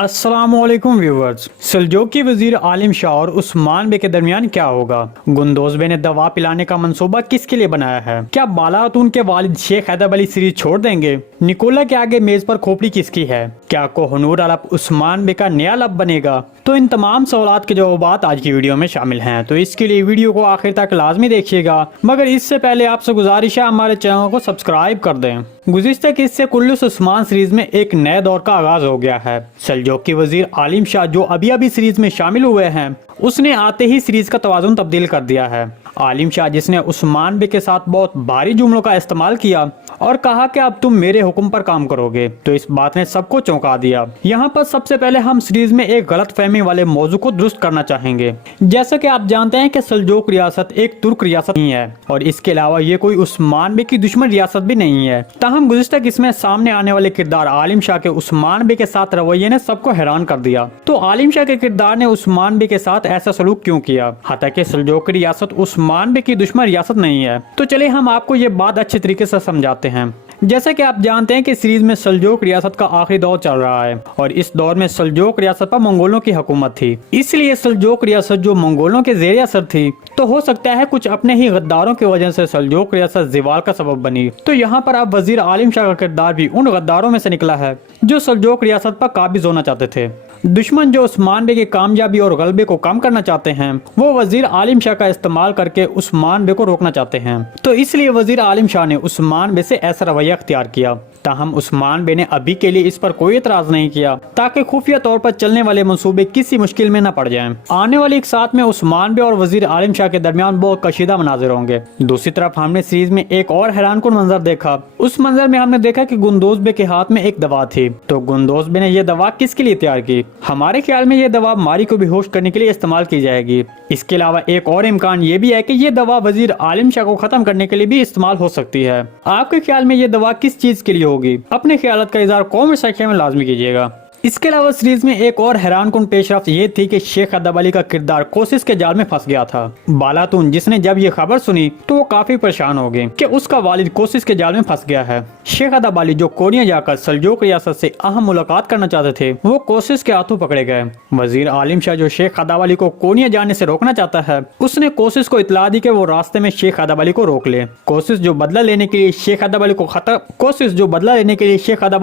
अस्सलाम वालेकुम व्यूवर्स। सल्जोकी वजीर आलिम शाह और उस्मान बे के दरमियान क्या होगा? गुंदोज बे ने दवा पिलाने का मंसूबा किसके लिए बनाया है? क्या बालातून के वालिद शेख हैदर अली सीरीज छोड़ देंगे? निकोला के आगे मेज पर खोपड़ी किसकी है? क्या कोहनूर अलब उस्मान बे का नया लब बनेगा? तो इन तमाम सवालात के जवाब आज की वीडियो में शामिल हैं, तो इसके लिए वीडियो को आखिर तक लाजमी देखिएगा। मगर इससे पहले आपसे गुजारिश है हमारे चैनल को सब्सक्राइब कर दें। गुज़िश्ता किस्से कुल्लुस उस्मान सीरीज में एक नए दौर का आगाज हो गया है। सल्जोकी वजीर आलिम शाह जो अभी सीरीज में शामिल हुए हैं, उसने आते ही सीरीज का तवाज़ुन तब्दील कर दिया है। आलिम शाह जिसने उस्मान बे के साथ बहुत भारी जुमलों का इस्तेमाल किया और कहा कि अब तुम मेरे हुक्म पर काम करोगे, तो इस बात ने सबको चौंका दिया। यहाँ पर सबसे पहले हम सीरीज में एक गलत फहमी वाले मौजू को दुरुस्त करना चाहेंगे। जैसा कि आप जानते हैं कि सल्जोक रियासत एक तुर्क रियासत नहीं है और इसके अलावा ये कोई उस्मान बे की दुश्मन रियासत भी नहीं है। ताहम गुज़िश्ता किस्में सामने आने वाले किरदार आलिम शाह के उस्मान बे के साथ रवैये ने सबको हैरान कर दिया। तो आलिम शाह के किरदार ने उस्मान बे के साथ ऐसा सलूक क्यों किया? हालांकि सल्जोक रियासत उस्मान बे की दुश्मन रियासत नहीं है। तो चलिए हम आपको ये बात अच्छे तरीके से समझाते हैं। जैसा कि आप जानते हैं कि सीरीज में सल्जोक रियासत का आखिरी दौर चल रहा है और इस दौर में सल्जोक रियासत पर मंगोलों की हुकूमत थी। इसलिए सल्जोक रियासत जो मंगोलों के ज़ेर असर थी, तो हो सकता है कुछ अपने ही गद्दारों की वजह से सल्जोक रियासत ज़वाल का सबब बनी। तो यहाँ पर अब वजीर आलिम शाह का किरदार भी उन गद्दारों में से निकला है जो सल्जोक रियासत पर काबिज होना चाहते थे। दुश्मन जो उस्मान बे की कामयाबी और गलबे को कम करना चाहते हैं, वो वजीर आलिम शाह का इस्तेमाल करके उस्मान बे को रोकना चाहते हैं। तो इसलिए वजीर आलिम शाह ने उस्मान बे से ऐसा रवैया अख्तियार किया। ताहम उस्मान बे ने अभी के लिए इस पर कोई एतराज नहीं किया, ताकि खुफिया तौर पर चलने वाले मंसूबे किसी मुश्किल में न पड़ जाएं। आने वाली एक साथ में उस्मान बे और वजीर आलिम शाह के दरमियान बहुत कशीदा मनाजिर होंगे। दूसरी तरफ हमने सीरीज में एक और हैरानकुन मंजर देखा। उस मंजर में हमने देखा कि गुंदोज बे के हाथ में एक दवा थी। तो गुंदोज बे ने यह दवा किसके लिए तैयार की? हमारे ख्याल में ये दवा मारी को बेहोश करने के लिए इस्तेमाल की जाएगी। इसके अलावा एक और इम्कान ये भी है कि ये दवा वजीर आलिम शाह को खत्म करने के लिए भी इस्तेमाल हो सकती है। आपके ख्याल में ये दवा किस चीज के लिए होगी? अपने ख्यालात का इज़हार कमेंट सेक्शन में लाजमी कीजिएगा। इसके अलावा सीरीज में एक और हैरानकुन पेशरफ्त ये थी कि शेख हैदर अली का किरदार कोशिश के जाल में फंस गया था। बालातून जिसने जब ये खबर सुनी तो वो काफी परेशान हो गए कि उसका वालिद कोशिश के जाल में फंस गया है। शेख हैदर अली जो कोनिया जाकर सल्जोक रियासत से अहम मुलाकात करना चाहते थे, वो कोशिश के हाथों पकड़े गए। वजीर आलिम शाह जो शेख हैदर अली को कोनिया जाने से रोकना चाहता है, उसने कोशिश को इतला दी कि वो रास्ते में शेख हैदर अली को रोक ले। कोशिश जो बदला लेने के लिए शेख हैदर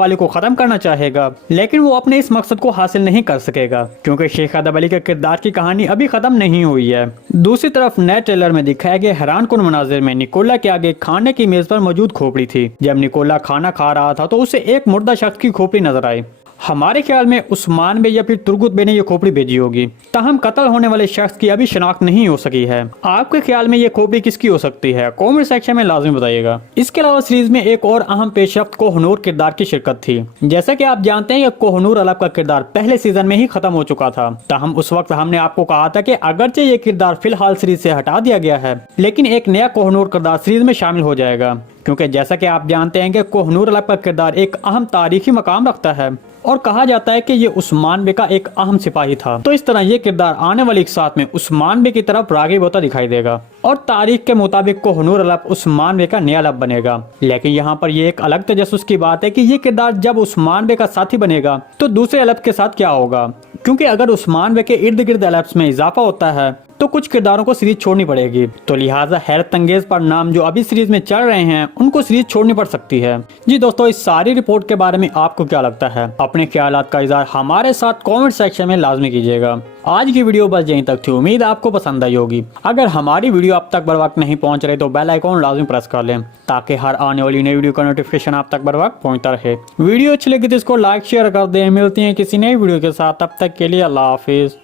अली को खत्म करना चाहेगा, लेकिन वो अपने इस मकसद को हासिल नहीं कर सकेगा, क्योंकि शेख हैदर अली के किरदार की कहानी अभी खत्म नहीं हुई है। दूसरी तरफ नए ट्रेलर में दिखाया गया हैरानकुन मनाजिर में निकोला के आगे खाने की मेज पर मौजूद खोपड़ी थी। जब निकोला खाना खा रहा था तो उसे एक मुर्दा शख्स की खोपड़ी नजर आई। हमारे ख्याल में उस्मान बे या फिर तुर्गुत बे ने ये खोपड़ी भेजी होगी। ताहम कत्ल होने वाले शख्स की अभी शनाख्त नहीं हो सकी है। आपके ख्याल में ये खोपड़ी किसकी हो सकती है? कमेंट सेक्शन में लाजमी बताइएगा। इसके अलावा सीरीज में एक और अहम पेशरफ्त कोहनूर किरदार की शिरकत थी। जैसा कि आप जानते हैं कि कोहनूर अलब का किरदार पहले सीजन में ही खत्म हो चुका था। ताहम उस वक्त हमने आपको कहा था कि अगरचे ये किरदार फिलहाल सीरीज से हटा दिया गया है, लेकिन एक नया कोहनूर किरदार सीरीज में शामिल हो जाएगा, क्योंकि जैसा कि आप जानते हैं कि कोहनूर अलब का किरदार एक अहम तारीखी मकाम रखता है और कहा जाता है कि ये उस्मान बे का एक अहम सिपाही था। तो इस तरह ये किरदार आने वाली एक साथ में उस्मान बे की तरफ रागिब होता दिखाई देगा और तारीख के मुताबिक कोहनूर अलब उस्मान बे का नया लब बनेगा। लेकिन यहाँ पर ये एक अलग तजस्सुस की बात है कि ये किरदार जब उस्मान बे का साथी बनेगा तो दूसरे अलब के साथ क्या होगा, क्योंकि अगर उस्मान बे के इर्द गिर्द अल्ब्स में इजाफा होता है तो कुछ किरदारों को सीरीज छोड़नी पड़ेगी। तो लिहाजा हैरत अंगेज पर नाम जो अभी सीरीज में चल रहे हैं, उनको सीरीज छोड़नी पड़ सकती है। जी दोस्तों, इस सारी रिपोर्ट के बारे में आपको क्या लगता है? अपने ख्यालात का इज़हार हमारे साथ कमेंट सेक्शन में लाजमी कीजिएगा। आज की वीडियो बस यहीं तक थी। उम्मीद आपको पसंद आई होगी। अगर हमारी वीडियो अब तक बर वक्त नहीं पहुंच रही तो बेल आइकॉन लाजमी प्रेस कर लें, ताकि हर आने वाली नई वीडियो का नोटिफिकेशन आप तक बर वक्त पहुंचता रहे। वीडियो अच्छी लगी तो इसको लाइक शेयर कर दें। मिलती हैं किसी नई वीडियो के साथ, तब तक के लिए अल्लाह हाफिज।